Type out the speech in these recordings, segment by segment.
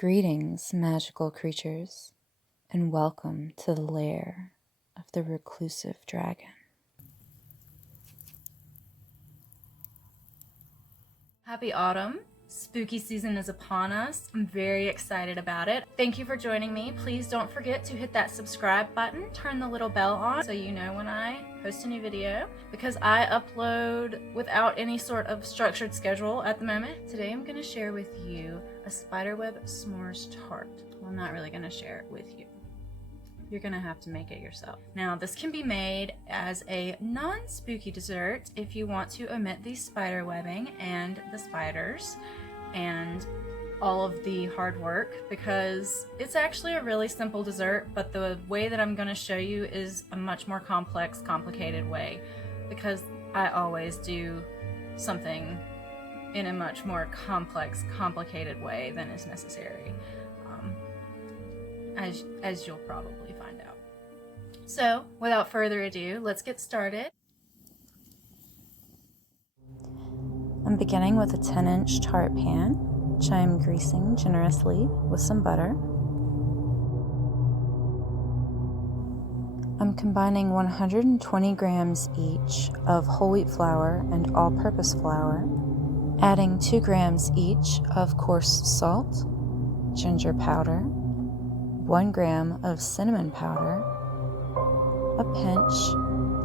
Greetings, magical creatures, and welcome to the lair of the Reclusive dragon. Happy autumn. Spooky season is upon us. I'm very excited about it. Thank you for joining me. Please don't forget to hit that subscribe button, turn the little bell on so you know when I post a new video, because I upload without any sort of structured schedule at the moment. Today I'm going to share with you a spiderweb s'mores tart. Well, I'm not really going to share it with you. You're gonna have to make it yourself. Now, this can be made as a non-spooky dessert if you want to omit the spider webbing and the spiders and all of the hard work, because it's actually a really simple dessert, but the way that I'm gonna show you is a much more complex, complicated way, because I always do something in a much more complex, complicated way than is necessary. As you'll probably find out. So, without further ado, let's get started. I'm beginning with a 10-inch tart pan, which I am greasing generously with some butter. I'm combining 120 grams each of whole wheat flour and all-purpose flour, adding 2 grams each of coarse salt, ginger powder, 1 gram of cinnamon powder, a pinch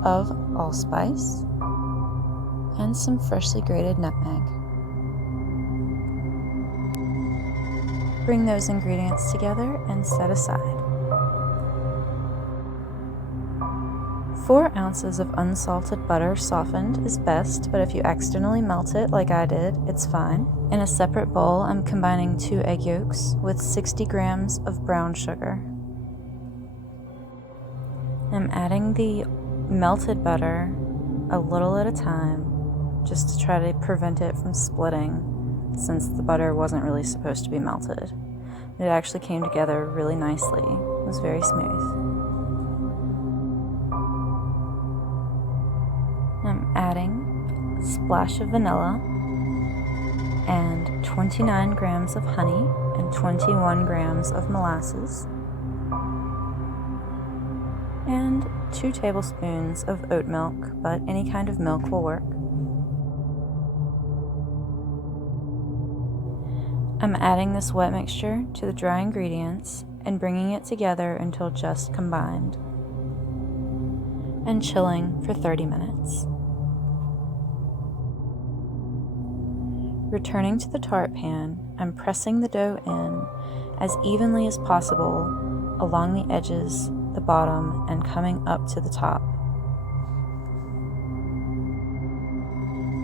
of allspice, and some freshly grated nutmeg. Bring those ingredients together and set aside. 4 ounces of unsalted butter softened is best, but if you accidentally melt it like I did, it's fine. In a separate bowl, I'm combining 2 egg yolks with 60 grams of brown sugar. I'm adding the melted butter a little at a time, just to try to prevent it from splitting, since the butter wasn't really supposed to be melted. It actually came together really nicely. It was very smooth. I'm adding a splash of vanilla and 29 grams of honey and 21 grams of molasses and 2 tablespoons of oat milk, but any kind of milk will work. I'm adding this wet mixture to the dry ingredients and bringing it together until just combined and chilling for 30 minutes. Returning to the tart pan, I'm pressing the dough in as evenly as possible along the edges, the bottom, and coming up to the top.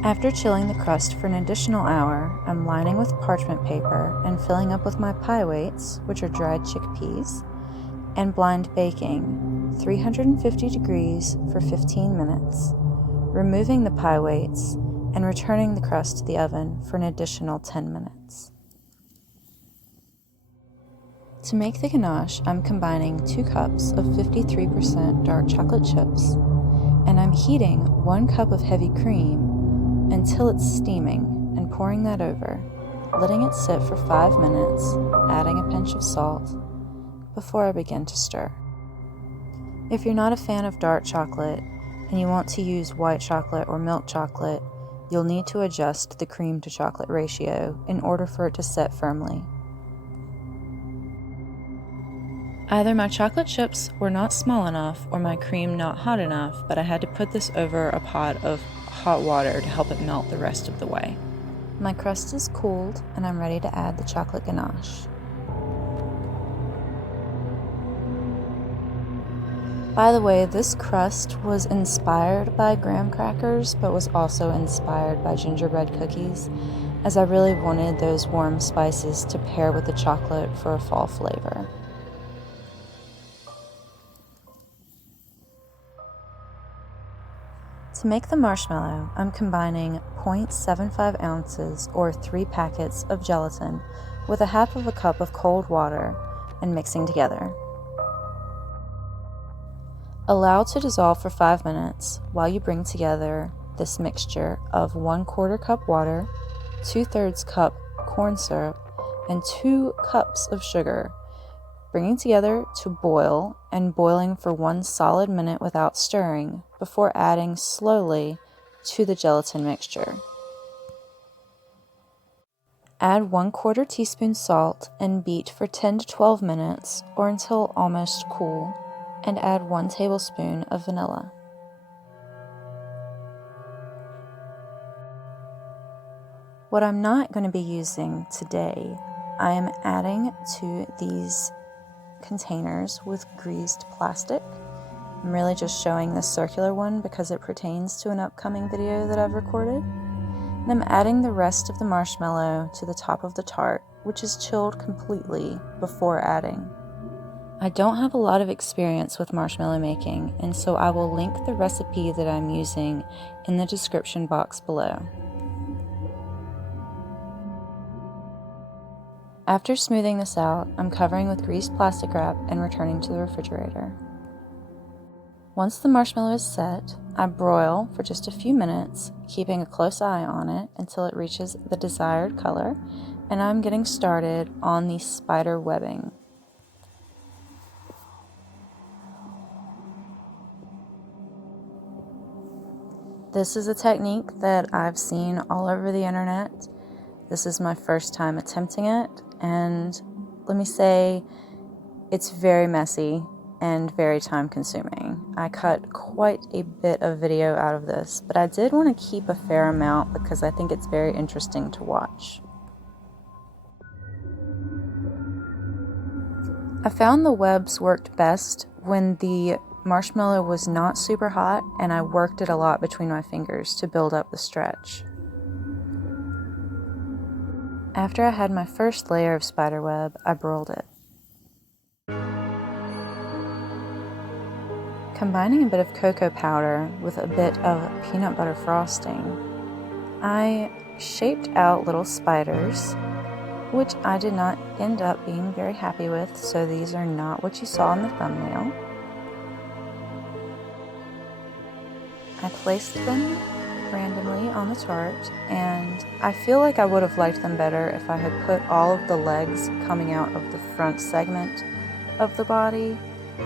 After chilling the crust for an additional hour, I'm lining with parchment paper and filling up with my pie weights, which are dried chickpeas, and blind baking 350 degrees for 15 minutes, removing the pie weights and returning the crust to the oven for an additional 10 minutes. To make the ganache, I'm combining 2 cups of 53% dark chocolate chips, and I'm heating 1 cup of heavy cream until it's steaming and pouring that over, letting it sit for 5 minutes, adding a pinch of salt before I begin to stir. If you're not a fan of dark chocolate and you want to use white chocolate or milk chocolate, you'll need to adjust the cream to chocolate ratio in order for it to set firmly. Either my chocolate chips were not small enough or my cream not hot enough, but I had to put this over a pot of hot water to help it melt the rest of the way. My crust is cooled and I'm ready to add the chocolate ganache. By the way, this crust was inspired by graham crackers, but was also inspired by gingerbread cookies, as I really wanted those warm spices to pair with the chocolate for a fall flavor. To make the marshmallow, I'm combining 0.75 ounces or 3 packets of gelatin with a half of a cup of cold water and mixing together. Allow to dissolve for 5 minutes while you bring together this mixture of 1/4 cup water, 2/3 cup corn syrup, and 2 cups of sugar, bringing together to boil and boiling for 1 solid minute without stirring before adding slowly to the gelatin mixture. Add 1/4 teaspoon salt and beat for 10 to 12 minutes or until almost cool, and add 1 tablespoon of vanilla. What I'm not going to be using today, I am adding to these containers with greased plastic. I'm really just showing this circular one because it pertains to an upcoming video that I've recorded. And I'm adding the rest of the marshmallow to the top of the tart, which is chilled completely before adding. I don't have a lot of experience with marshmallow making, and so I will link the recipe that I'm using in the description box below. After smoothing this out, I'm covering with greased plastic wrap and returning to the refrigerator. Once the marshmallow is set, I broil for just a few minutes, keeping a close eye on it until it reaches the desired color, and I'm getting started on the spider webbing. This is a technique that I've seen all over the internet. This is my first time attempting it, and let me say, it's very messy and very time consuming. I cut quite a bit of video out of this, but I did want to keep a fair amount because I think it's very interesting to watch. I found the webs worked best when the marshmallow was not super hot and I worked it a lot between my fingers to build up the stretch. After I had my first layer of spider web, I broiled it. Combining a bit of cocoa powder with a bit of peanut butter frosting, I shaped out little spiders, which I did not end up being very happy with, so these are not what you saw in the thumbnail. I placed them randomly on the tart, and I feel like I would have liked them better if I had put all of the legs coming out of the front segment of the body,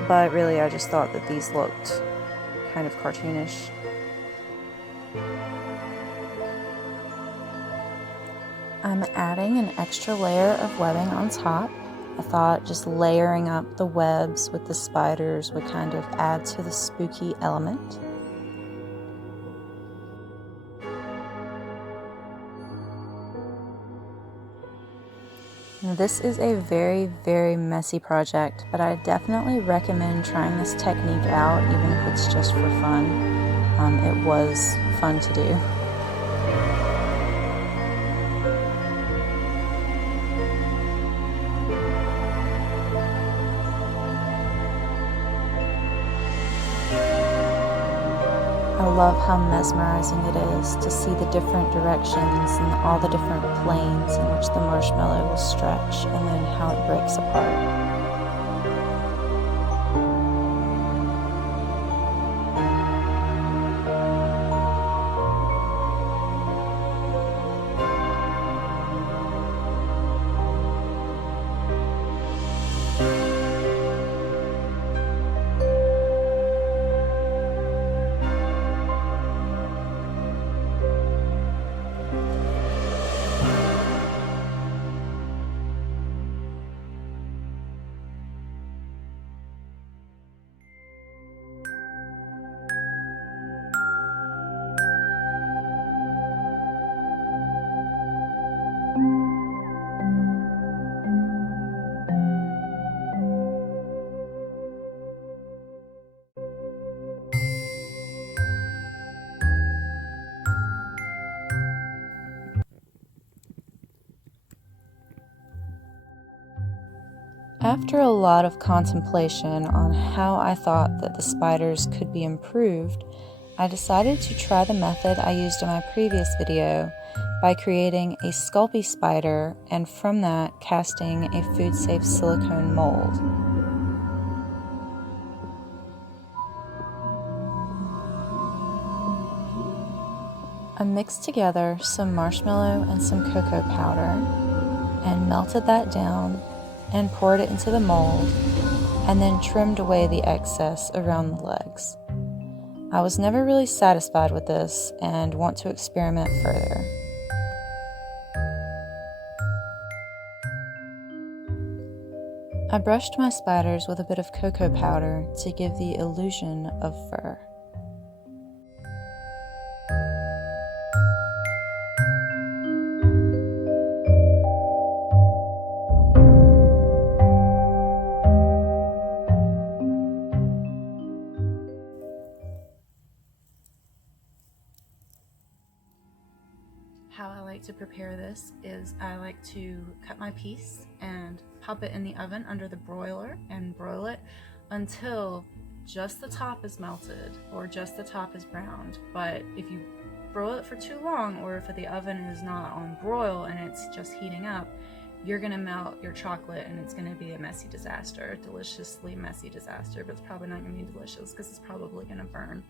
but really I just thought that these looked kind of cartoonish. I'm adding an extra layer of webbing on top. I thought just layering up the webs with the spiders would kind of add to the spooky element. This is a very, very messy project, but I definitely recommend trying this technique out, even if it's just for fun. It was fun to do. I love how mesmerizing it is to see the different directions and all the different planes in which the marshmallow will stretch and then how it breaks apart. After a lot of contemplation on how I thought that the spiders could be improved, I decided to try the method I used in my previous video by creating a Sculpey spider and from that casting a food-safe silicone mold. I mixed together some marshmallow and some cocoa powder, and melted that down and poured it into the mold, and then trimmed away the excess around the legs. I was never really satisfied with this and want to experiment further. I brushed my spiders with a bit of cocoa powder to give the illusion of fur. How I like to prepare this is I like to cut my piece and pop it in the oven under the broiler and broil it until just the top is melted or just the top is browned. But if you broil it for too long, or if the oven is not on broil and it's just heating up, you're gonna melt your chocolate and it's gonna be a messy disaster, a deliciously messy disaster, but it's probably not gonna be delicious because it's probably gonna burn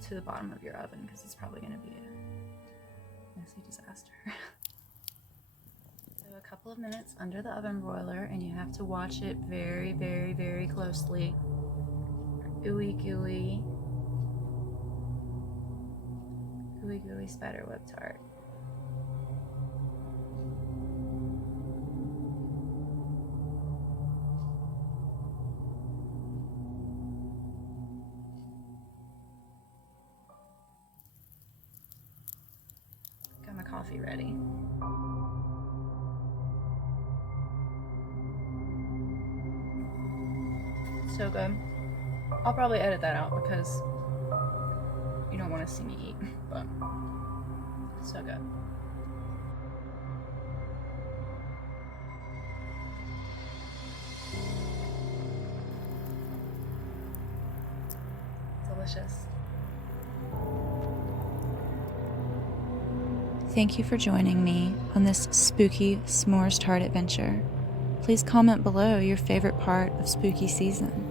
to the bottom of your oven because it's probably gonna be a messy disaster. So a couple of minutes under the oven broiler, and you have to watch it very, very, very closely. Ooey gooey. Ooey gooey spider web tart. Got my coffee ready. So good. I'll probably edit that out because you don't want to see me eat, but so good. Delicious. Thank you for joining me on this spooky s'mores tart adventure. Please comment below your favorite part of spooky season.